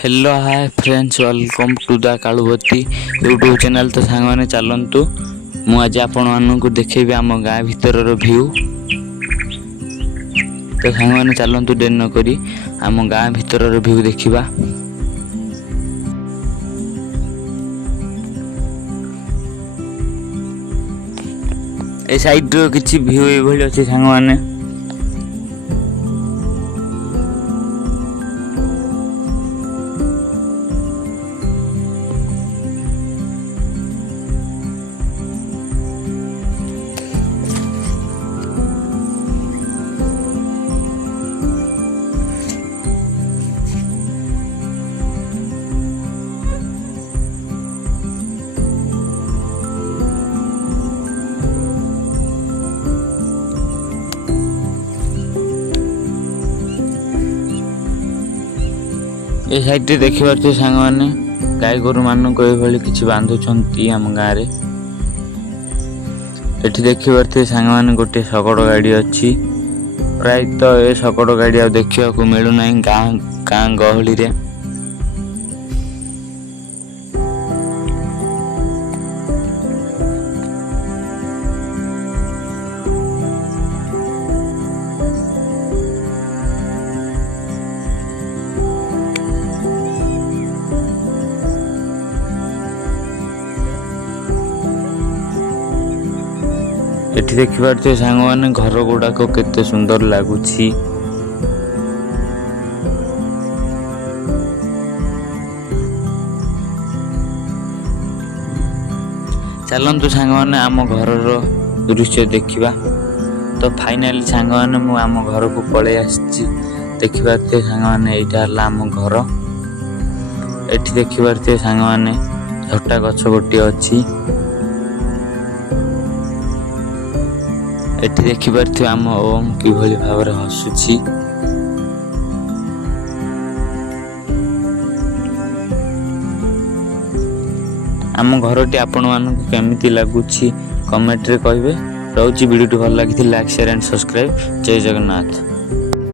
Hello hi friends welcome to the Kaluvati YouTube channel. तो song मैंने चलतु मुझे आपण मानक देखेबी आम गाँ भीतर व्यू। तो सांग मैंने चलतु डेरी न करी आम गाँ भीतर व्यू देखा। ए साइड रो किछि व्यू ए भली अछि सांग माने। ए साइड देखि पारछे सांग माने गाय गोरु मानक एभली किछि बांधुछंती आम गाँ रे। एठी देखि पारछे सांग माने गोटे शकड़ गाड़ी अछि। प्राय तो ए शकड़ गाड़ी आ देखिया को मिलु नै गाँ गहली रे। एठी देखि पारछे सांग माने घर गुडाक केते सुंदर लागुछि। चलंतु सांग माने आम घर दृश्य देखिबा। तो फाइनली सांग माने मु आम घर को पळे आछि। देखि पारछे सांग माने एटा हला आम घर। एठी देखि पारछे सांग माने झटा गछ गोटी अछि। एठी देखि पारथि आम ओम किभली भाबरे हसुछि। आम घरटी आपण मानक केमिति लागुछि कमेंट रे कहिबे। रहउछि वीडियो भल लागिथि लाइक शेयर एंड सब्सक्राइब। जय जगन्नाथ।